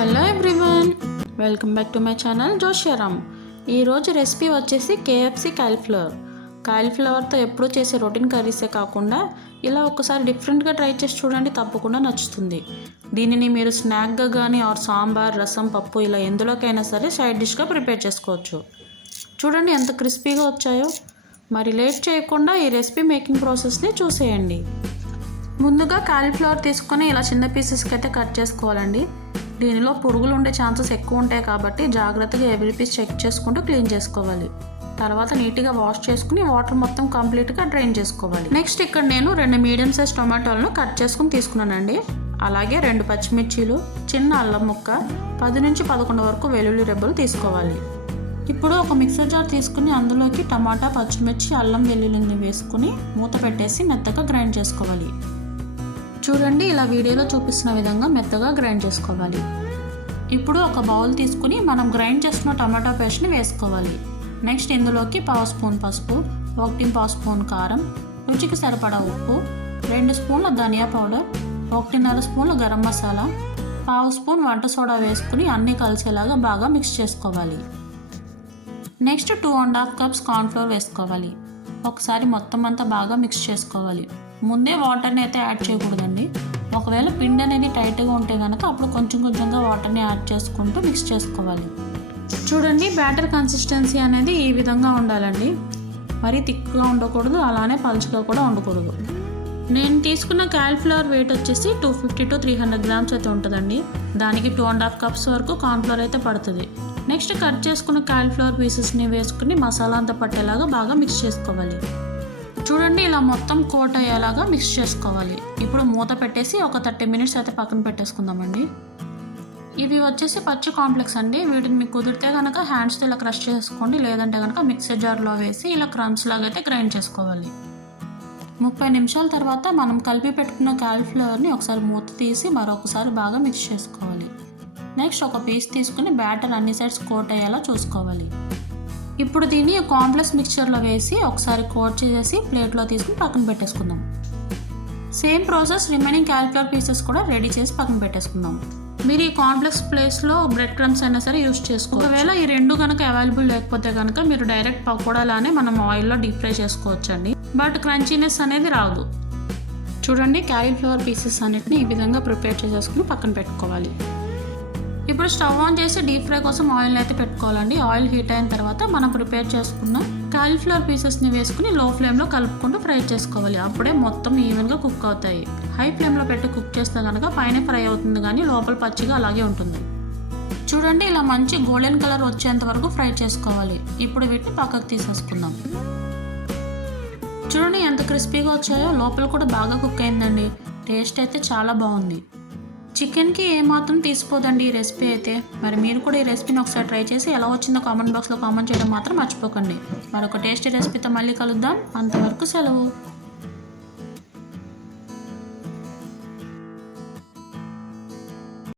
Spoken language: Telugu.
Hello everyone, welcome back to my channel జోష్యారామ్. ఈరోజు రెసిపీ వచ్చేసి కేఎఫ్సి కాలీఫ్లవర్తో ఎప్పుడూ చేసే రొటీన్ కర్రీసే కాకుండా ఇలా ఒకసారి డిఫరెంట్గా ట్రై చేసి చూడండి, తప్పకుండా నచ్చుతుంది. దీనిని మీరు స్నాక్గా కానీ ఆర్ సాంబార్, రసం, పప్పు ఇలా ఎందులోకైనా సరే సైడ్ డిష్గా ప్రిపేర్ చేసుకోవచ్చు. చూడండి ఎంత క్రిస్పీగా వచ్చాయో. మరి లేట్ చేయకుండా ఈ రెసిపీ మేకింగ్ ప్రాసెస్ని చూసేయండి. ముందుగా కాలీఫ్లవర్ తీసుకొని ఇలా చిన్న పీసెస్కి అయితే కట్ చేసుకోవాలండి. దీనిలో పురుగులు ఉండే ఛాన్సెస్ ఎక్కువ ఉంటాయి కాబట్టి జాగ్రత్తగా ఎవ్రీ పీస్ చెక్ చేసుకుంటూ క్లీన్ చేసుకోవాలి. తర్వాత నీట్గా వాష్ చేసుకుని వాటర్ మొత్తం కంప్లీట్గా డ్రైన్ చేసుకోవాలి. నెక్స్ట్ ఇక్కడ నేను 2 మీడియం సైజ్ టొమాటోలను కట్ చేసుకుని తీసుకున్నానండి. అలాగే 2 పచ్చిమిర్చీలు, చిన్న అల్లం ముక్క, 10 నుంచి 11 వరకు వెల్లుల్లి రెబ్బలు తీసుకోవాలి. ఇప్పుడు ఒక మిక్సర్ జార్ తీసుకుని అందులోకి టమాటా, పచ్చిమిర్చి, అల్లం, వెల్లుల్లిని వేసుకుని మూత పెట్టేసి మెత్తగా గ్రైండ్ చేసుకోవాలి. చూడండి, ఇలా వీడియోలో చూపిస్తున్న విధంగా మెత్తగా గ్రైండ్ చేసుకోవాలి. ఇప్పుడు ఒక బౌల్ తీసుకుని మనం గ్రైండ్ చేసుకున్న టమాటా పేస్ట్ని వేసుకోవాలి. నెక్స్ట్ ఇందులోకి 1/2 స్పూన్ పసుపు, 1/4 స్పూన్ కారం, రుచికి సరిపడా ఉప్పు, 2 స్పూన్ల ధనియా పౌడర్, 1.5 స్పూన్ల గరం మసాలా, 1/2 స్పూన్ వంట సోడా వేసుకుని అన్నీ కలిసేలాగా బాగా మిక్స్ చేసుకోవాలి. నెక్స్ట్ 2.5 కప్స్ కార్న్ఫ్లోర్ వేసుకోవాలి. ఒకసారి మొత్తం అంతా బాగా మిక్స్ చేసుకోవాలి. ముందే వాటర్ని అయితే యాడ్ చేయకూడదండి. ఒకవేళ పిండి అనేది టైట్గా ఉంటే కనుక అప్పుడు కొంచెం కొంచెంగా వాటర్ని యాడ్ చేసుకుంటూ మిక్స్ చేసుకోవాలి. చూడండి, బ్యాటర్ కన్సిస్టెన్సీ అనేది ఈ విధంగా ఉండాలండి. మరీ థిక్గా ఉండకూడదు, అలానే పలుచగా కూడా ఉండకూడదు. నేను తీసుకున్న కాలీఫ్లవర్ వెయిట్ వచ్చేసి 250 to 300 గ్రామ్స్ అయితే ఉంటుందండి. దానికి 2.5 కప్స్ వరకు కార్న్ఫ్లవర్ అయితే పడుతుంది. నెక్స్ట్ కట్ చేసుకున్న కాలీఫ్లవర్ పీసెస్ని వేసుకుని మసాలా అంతా పట్టేలాగా బాగా మిక్స్ చేసుకోవాలి. చూడండి, ఇలా మొత్తం కోట్ అయ్యేలాగా మిక్స్ చేసుకోవాలి. ఇప్పుడు మూత పెట్టేసి ఒక 30 మినిట్స్ అయితే పక్కన పెట్టేసుకుందామండి. ఇవి వచ్చేసి పచ్చి కాంప్లెక్స్ అండి. వీటిని మీకు కుదిరితే కనుక హ్యాండ్స్తో ఇలా క్రష్ చేసుకోండి, లేదంటే కనుక మిక్సర్ జార్లో వేసి ఇలా క్రమ్స్ లాగా అయితే గ్రైండ్ చేసుకోవాలి. 30 నిమిషాల తర్వాత మనం కలిపి పెట్టుకున్న కాలీఫ్లవర్ని ఒకసారి మూత తీసి మరొకసారి బాగా మిక్స్ చేసుకోవాలి. నెక్స్ట్ ఒక పీస్ తీసుకుని బ్యాటర్ అన్ని సైడ్స్ కోట్ అయ్యేలా చూసుకోవాలి. ఇప్పుడు దీన్ని కాంప్లెక్స్ మిక్చర్లో వేసి ఒకసారి కోట్ చేసేసి ప్లేట్లో తీసుకుని పక్కన పెట్టేసుకుందాం. Same process remaining cauliflower pieces కూడా రెడీ చేసి పక్కన పెట్టేసుకుందాం. మీరు ఈ కాంప్లెక్స్ ప్లేస్లో బ్రెడ్ క్రమ్స్ అయినా సరే యూస్ చేసుకోవచ్చు. ఒకవేళ ఈ రెండు కనుక అవైలబుల్ లేకపోతే కనుక మీరు డైరెక్ట్ పకోడాలానే మనం ఆయిల్లో డీప్ ఫ్రై చేసుకోవచ్చండి. బట్ క్రంచీనెస్ అనేది రాదు. చూడండి, కాలీఫ్లవర్ పీసెస్ అన్నిటిని ఈ విధంగా ప్రిపేర్ చేసేసుకుని పక్కన పెట్టుకోవాలి. ఇప్పుడు స్టవ్ ఆన్ చేసి డీప్ ఫ్రై కోసం ఆయిల్ అయితే పెట్టుకోవాలండి. ఆయిల్ హీట్ అయిన తర్వాత మనం ప్రిపేర్ చేసుకున్న కాలీఫ్లవర్ పీసెస్ని వేసుకుని లో ఫ్లేమ్లో కలుపుకుంటూ ఫ్రై చేసుకోవాలి. అప్పుడే మొత్తం ఈవెన్గా కుక్ అవుతాయి. హై ఫ్లేమ్లో పెట్టి కుక్ చేస్తే కనుక పైన ఫ్రై అవుతుంది కానీ లోపల పచ్చిగా అలాగే ఉంటుంది. చూడండి, ఇలా మంచి గోల్డెన్ కలర్ వచ్చేంత వరకు ఫ్రై చేసుకోవాలి. ఇప్పుడు వీటిని పక్కకు తీసేసుకుందాం. చూడండి ఎంత క్రిస్పీగా వచ్చాయో, లోపల కూడా బాగా కుక్ అయిందండి. టేస్ట్ అయితే చాలా బాగుంది. చికెన్కి ఏమాత్రం తీసిపోదండి ఈ రెసిపీ అయితే. మరి మీరు కూడా ఈ రెసిపీని ఒకసారి ట్రై చేసి ఎలా వచ్చిందో కామెంట్ బాక్స్లో కామెంట్ చేయడం మాత్రం మర్చిపోకండి. మరొక టేస్టీ రెసిపీతో మళ్ళీ కలుద్దాం. అంతవరకు సెలవు.